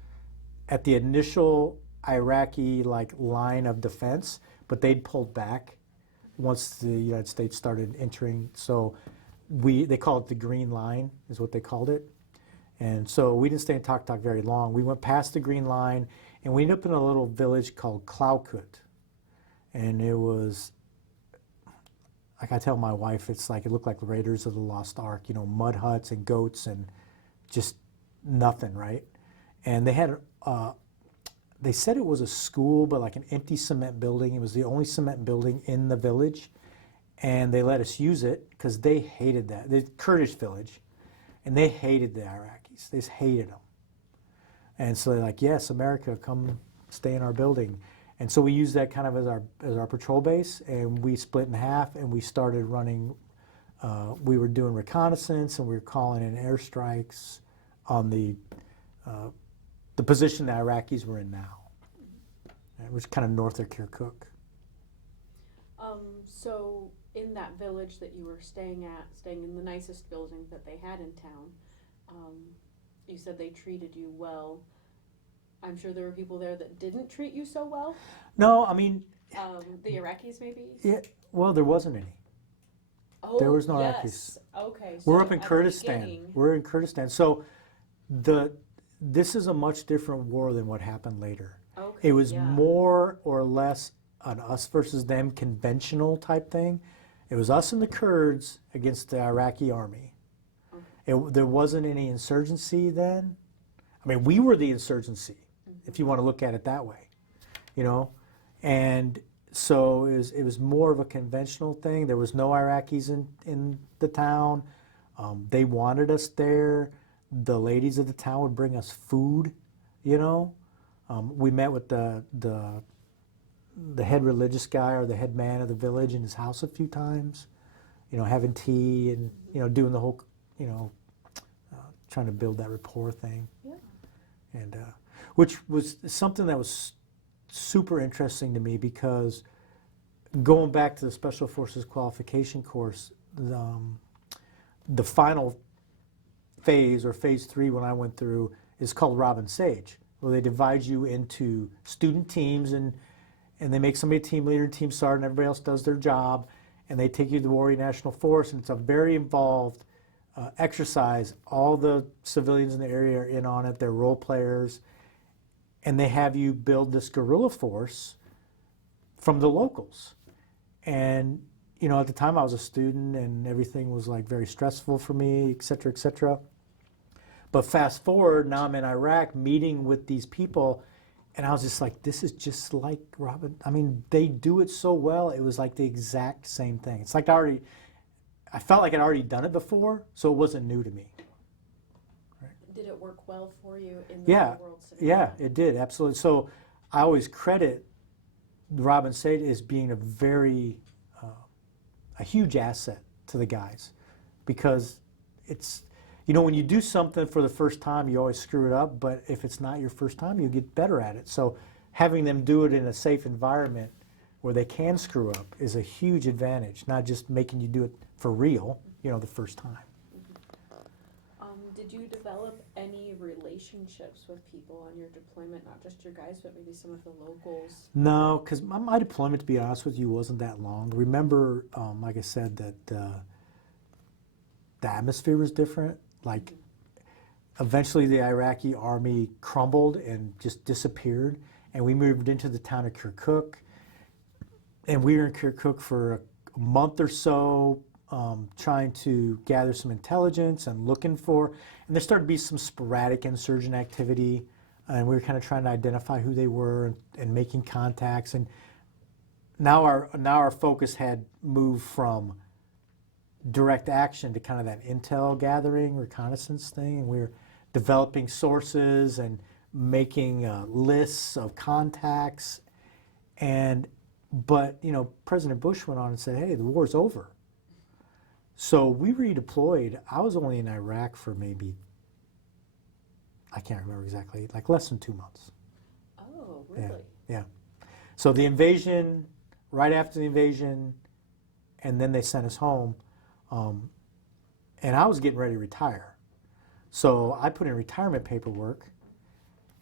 at the initial Iraqi like line of defense, but they'd pulled back once the United States started entering. So they call it the Green Line, is what they called it. And so we didn't stay in Tok very long. We went past the Green Line, and we ended up in a little village called Klaukut. And it was, like I tell my wife, it's like, it looked like the Raiders of the Lost Ark, you know, mud huts and goats and just nothing, right? And they had, they said it was a school, but like an empty cement building. It was the only cement building in the village. And they let us use it because they hated that. The Kurdish village. And they hated the Iraqis. They just hated them. And so they're like, yes, America, come stay in our building. And so we used that kind of as our patrol base, and we split in half, and we started running. We were doing reconnaissance, and we were calling in airstrikes on the position the Iraqis were in now. It was kind of north of Kirkuk. So in that village that you were staying in the nicest building that they had in town, you said they treated you well. I'm sure there were people there that didn't treat you so well. No, I mean... the Iraqis, maybe? Yeah, well, there wasn't any. Oh, there was no yes. Iraqis. Okay. So we're up in Kurdistan. We're in Kurdistan. So this is a much different war than what happened later. Okay, it was more or less an us versus them conventional type thing. It was us and the Kurds against the Iraqi army. Okay. There wasn't any insurgency then. I mean, we were the insurgency, if you want to look at it that way, you know. And so it was more of a conventional thing. There was no Iraqis in the town. They wanted us there. The ladies of the town would bring us food, you know. We met with the head religious guy or the head man of the village in his house a few times, you know, having tea and, you know, doing the whole, you know, trying to build that rapport thing. Yeah. And which was something that was super interesting to me, because going back to the Special Forces qualification course, the final phase, or phase 3 when I went through, is called Robin Sage, where they divide you into student teams, and they make somebody a team leader, team sergeant, everybody else does their job, and they take you to the Warrior National Force, and it's a very involved exercise. All the civilians in the area are in on it, they're role players, and they have you build this guerrilla force from the locals. And, you know, at the time I was a student and everything was like very stressful for me, et cetera, et cetera. But fast forward, now I'm in Iraq meeting with these people, and I was just like, this is just like Robin. I mean, they do it so well. It was like the exact same thing. It's like I felt like I'd already done it before, so it wasn't new to me. Right. Did it work well for you in the real world scenario? Yeah, it did, absolutely. So I always credit Robin said, is being a huge asset to the guys, because it's, when you do something for the first time, you always screw it up, but if it's not your first time, you get better at it. So having them do it in a safe environment where they can screw up is a huge advantage, not just making you do it for real, the first time. Did you develop any relationships with people on your deployment, not just your guys, but maybe some of the locals? No, because my deployment, to be honest with you, wasn't that long. Remember, like I said, that the atmosphere was different. Like, eventually the Iraqi army crumbled and just disappeared, and we moved into the town of Kirkuk. And we were in Kirkuk for a month or so, trying to gather some intelligence and looking for, and there started to be some sporadic insurgent activity, and we were kind of trying to identify who they were and making contacts. And now our focus had moved from direct action to kind of that intel gathering, reconnaissance thing, and we were developing sources and making lists of contacts. But President Bush went on and said, "Hey, the war's over." So we redeployed. I was only in Iraq for maybe, I can't remember exactly, like less than 2 months. Oh, really? Yeah. So the invasion, right after the invasion, and then they sent us home. And I was getting ready to retire. So I put in retirement paperwork,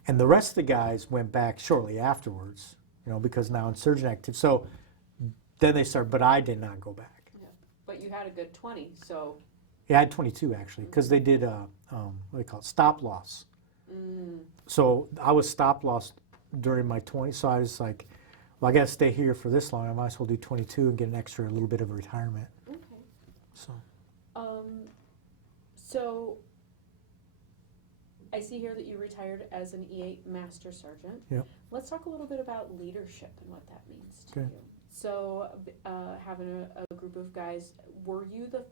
and the rest of the guys went back shortly afterwards, because now insurgent activity. So then they started, but I did not go back. But you had a good 20, so. Yeah, I had 22 actually, because they did what do they call it, stop loss. So I was stop loss during my 20, so I was like, well, I got to stay here for this long. I might as well do 22 and get an extra little bit of retirement. Okay. So. So I see here that you retired as an E8 Master Sergeant. Yep. Let's talk a little bit about leadership and what that means to Okay. you. So having a group of guys, were you the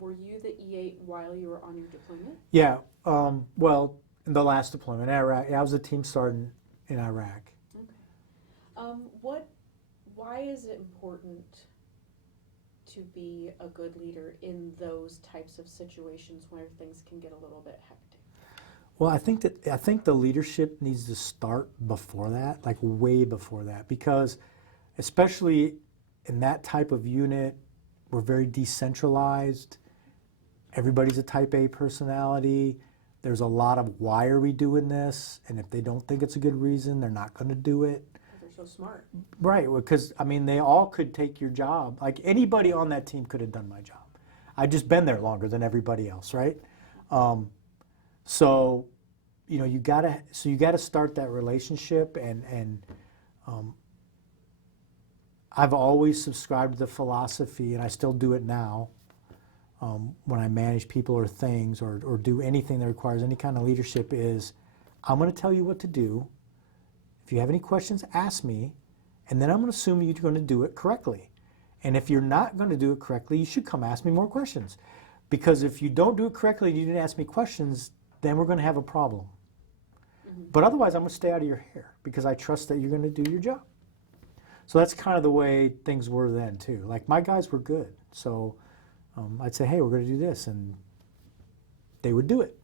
E8 while you were on your deployment? Yeah. Well, in the last deployment, Iraq, I was a team sergeant in Iraq. Okay. Why is it important to be a good leader in those types of situations where things can get a little bit hectic? Well, I think the leadership needs to start before that, like way before that, because especially in that type of unit, we're very decentralized. Everybody's a type A personality. There's a lot of why are we doing this, and if they don't think it's a good reason, they're not going to do it. They're so smart. Right, because they all could take your job. Like anybody on that team could have done my job. I've just been there longer than everybody else, right? So, you gotta start that relationship, and I've always subscribed to the philosophy, and I still do it now, when I manage people or things or do anything that requires any kind of leadership, is I'm going to tell you what to do. If you have any questions, ask me, and then I'm going to assume you're going to do it correctly. And if you're not going to do it correctly, you should come ask me more questions. Because if you don't do it correctly and you didn't ask me questions, then we're going to have a problem. But otherwise, I'm going to stay out of your hair because I trust that you're going to do your job. So that's kind of the way things were then, too. Like, my guys were good. So I'd say, hey, we're going to do this. And they would do it,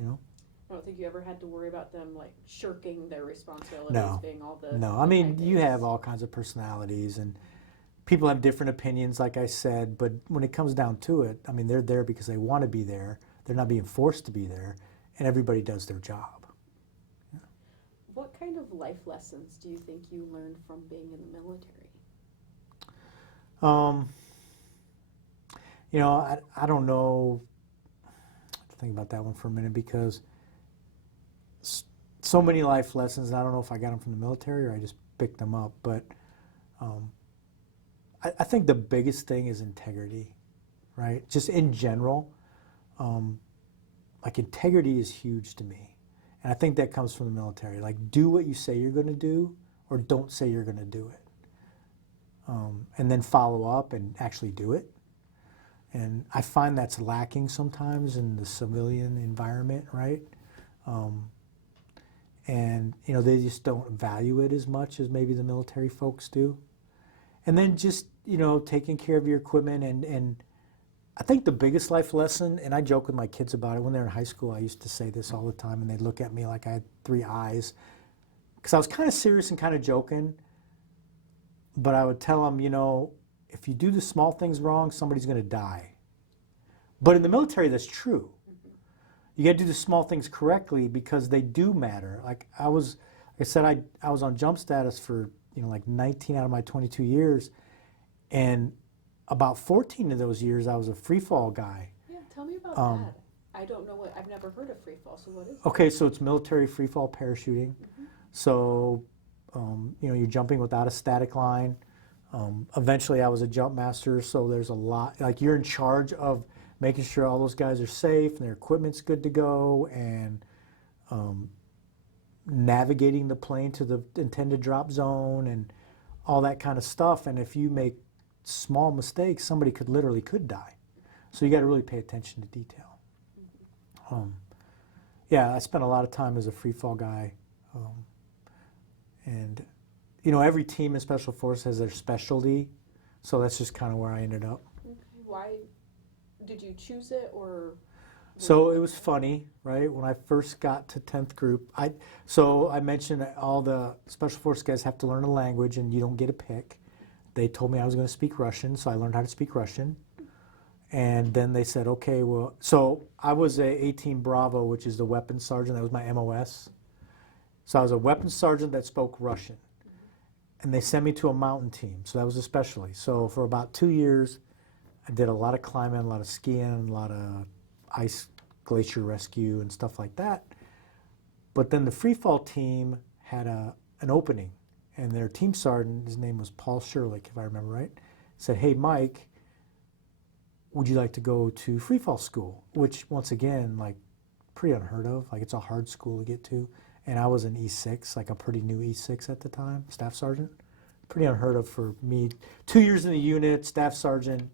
I don't think you ever had to worry about them, like, shirking their responsibilities, No. being all the... No, you have all kinds of personalities, and people have different opinions, like I said, but when it comes down to it, they're there because they want to be there. They're not being forced to be there, and everybody does their job. Yeah. What kind of life lessons do you think you learned from being in the military? I don't know. I have to think about that one for a minute, because so many life lessons, and I don't know if I got them from the military or I just picked them up, but I think the biggest thing is integrity, right? Just in general, like, integrity is huge to me. And I think that comes from the military. Like, do what you say you're going to do, or don't say you're going to do it. And then follow up and actually do it. And I find that's lacking sometimes in the civilian environment, right? And, you know, they just don't value it as much as maybe the military folks do. And then just, you know, taking care of your equipment. And I think the biggest life lesson, and I joke with my kids about it, when they're in high school, I used to say this all the time, and they'd look at me like I had three eyes. Because I was kind of serious and kind of joking. But I would tell them, you know, if you do the small things wrong, somebody's going to die. But in the military, that's true. You got to do the small things correctly because they do matter. Like I said, I was on jump status for, you know, like 19 out of my 22 years. And about 14 of those years, I was a free fall guy. Yeah, tell me about that. I don't know I've never heard of free fall, so what is it? Okay, so it's military free fall parachuting. So, you know, you're jumping without a static line. Eventually I was a jump master, so there's a lot, like you're in charge of making sure all those guys are safe and their equipment's good to go, and navigating the plane to the intended drop zone and all that kind of stuff. And if you make small mistakes, somebody could die. So you got to really pay attention to detail. Yeah, I spent a lot of time as a free fall guy. And, you know, every team in Special Forces has their specialty. So that's just kind of where I ended up. Okay. Why did you choose it, or? So it was funny, right? When I first got to 10th Group, I mentioned that all the Special Forces guys have to learn a language and you don't get a pick. They told me I was going to speak Russian, so I learned how to speak Russian. And then they said, okay, well, so I was a 18 Bravo, which is the weapons sergeant. That was my MOS. So I was a weapons sergeant that spoke Russian. And they sent me to a mountain team, so that was a specialty. So for about 2 years, I did a lot of climbing, a lot of skiing, a lot of ice glacier rescue and stuff like that. But then the free fall team had an opening, and their team sergeant, his name was Paul Sherlick, if I remember right, said, hey, Mike, would you like to go to free fall school? Which, once again, like, pretty unheard of. Like, it's a hard school to get to. And I was an E6, like a pretty new E6 at the time, staff sergeant. Pretty unheard of for me. 2 years in the unit, staff sergeant,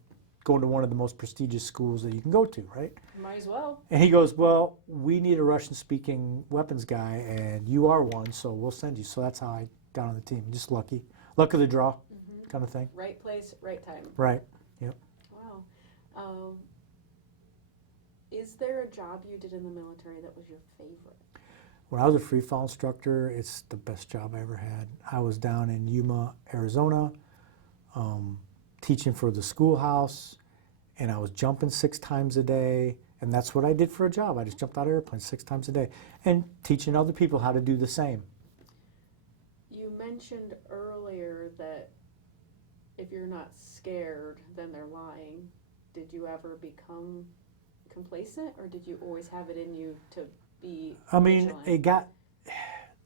going to one of the most prestigious schools that you can go to, right? Might as well. And he goes, well, we need a Russian-speaking weapons guy, and you are one, so we'll send you. So that's how I got on the team. Just lucky. Luck of the draw kind of thing. Right place, right time. Right, yep. Wow. Is there a job you did in the military that was your favorite? When I was a free fall instructor, it's the best job I ever had. I was down in Yuma, Arizona, teaching for the schoolhouse, and I was jumping 6 times a day, and that's what I did for a job. I just jumped out of airplanes 6 times a day, and teaching other people how to do the same. You mentioned earlier that if you're not scared, then they're lying. Did you ever become complacent, or did you always have it in you to be vigilant?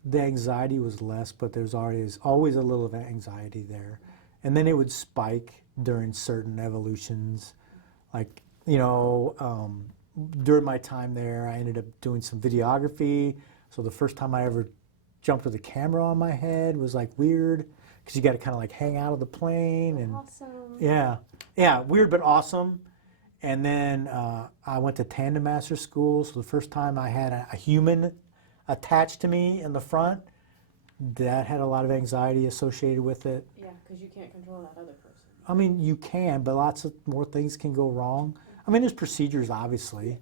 The anxiety was less, but there's always a little of anxiety there. And then it would spike during certain evolutions. Like, you know, during my time there, I ended up doing some videography. So the first time I ever jumped with a camera on my head was like weird, because you got to kind of like hang out of the plane. And awesome. Yeah, weird but awesome. And then I went to tandem master school, so the first time I had a human attached to me in the front, that had a lot of anxiety associated with it. Yeah, because you can't control that other person. I mean, you can, but lots of more things can go wrong. I mean, there's procedures, obviously,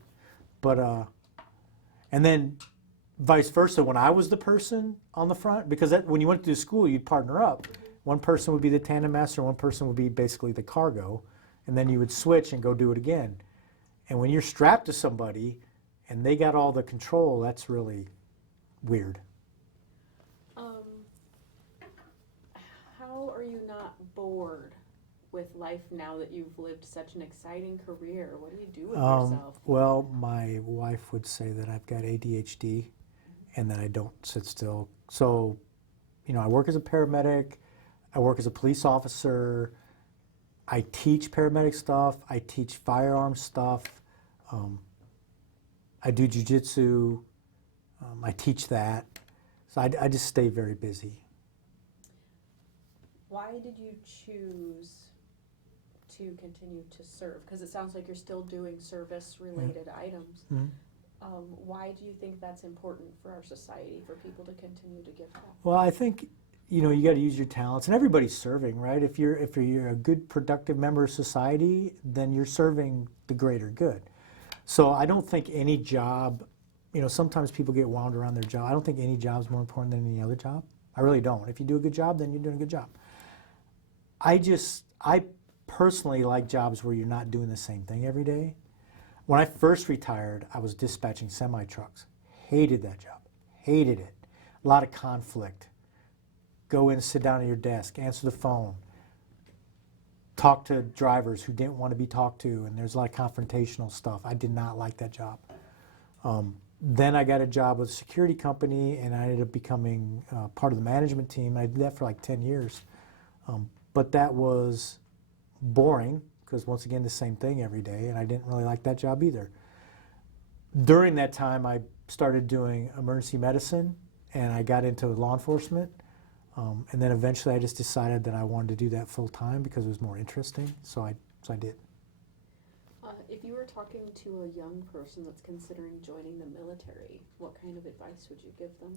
but, and then vice versa, when I was the person on the front, because when you went to school, you'd partner up. One person would be the tandem master, one person would be basically the cargo. And then you would switch and go do it again. And when you're strapped to somebody and they got all the control, that's really weird. How are you not bored with life now that you've lived such an exciting career? What do you do with yourself? Well, my wife would say that I've got ADHD and that I don't sit still. So, you know, I work as a paramedic, I work as a police officer, I teach paramedic stuff, I teach firearm stuff, I do jiu-jitsu, I teach that. So I just stay very busy. Why did you choose to continue to serve? Because it sounds like you're still doing service-related items. Mm-hmm. Why do you think that's important for our society, for people to continue to give back? Well, I think, you got to use your talents, and everybody's serving, right? If you're a good, productive member of society, then you're serving the greater good. So I don't think any job, sometimes people get wound around their job. I don't think any job is more important than any other job. I really don't. If you do a good job, then you're doing a good job. I personally like jobs where you're not doing the same thing every day. When I first retired, I was dispatching semi-trucks. Hated that job. Hated it. A lot of conflict. Go in, sit down at your desk, answer the phone, talk to drivers who didn't want to be talked to, and there's a lot of confrontational stuff. I did not like that job. Then I got a job with a security company, and I ended up becoming part of the management team. I did that for like 10 years. But that was boring, because once again, the same thing every day, and I didn't really like that job either. During that time, I started doing emergency medicine, and I got into law enforcement. And then eventually I just decided that I wanted to do that full time because it was more interesting, so I did. If you were talking to a young person that's considering joining the military, what kind of advice would you give them?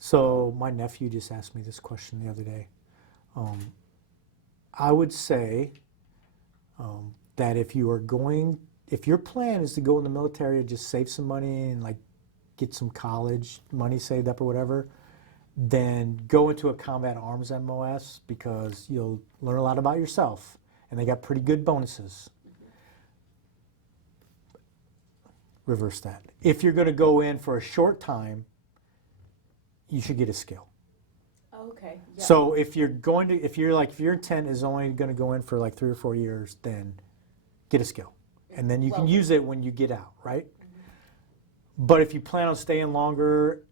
So my nephew just asked me this question the other day. I would say that if your plan is to go in the military and just save some money and like get some college money saved up or whatever, then go into a combat arms MOS, because you'll learn a lot about yourself, and they got pretty good bonuses. Reverse that. If you're going to go in for a short time, you should get a skill. Okay. Yeah. So if your intent is only going to go in for like 3 or 4 years, then get a skill, and then you can use it when you get out, right? Mm-hmm. But if you plan on staying longer,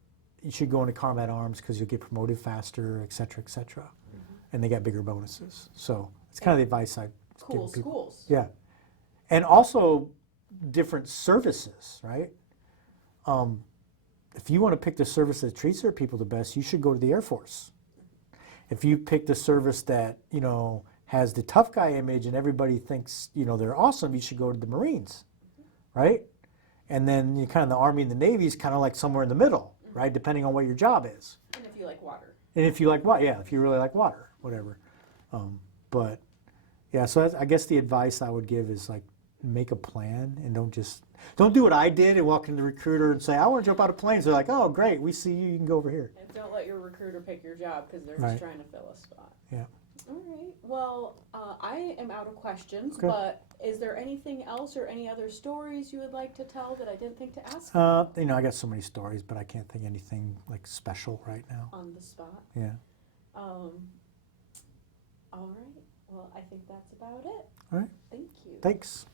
you should go into combat arms, because you'll get promoted faster, et cetera, mm-hmm. And they got bigger bonuses. So it's kind of the advice I give people. Schools. Yeah, and also different services, right? If you want to pick the service that treats their people the best, you should go to the Air Force. If you pick the service that has the tough guy image and everybody thinks they're awesome, you should go to the Marines, right? And then you kind of the Army and the Navy is kind of like somewhere in the middle. Right, depending on what your job is. And if you like water. And if you like water, yeah, if you really like water, whatever. But yeah, so I guess the advice I would give is like make a plan, and don't do what I did and walk into the recruiter and say, I want to jump out of planes. They're like, oh great, we see you, you can go over here. And don't let your recruiter pick your job, because they're Right. just trying to fill a spot. Yeah. All right. Well, I am out of questions, Okay. but is there anything else or any other stories you would like to tell that I didn't think to ask? I got so many stories, but I can't think anything like special right now. On the spot. Yeah. All right. Well, I think that's about it. All right. Thank you. Thanks.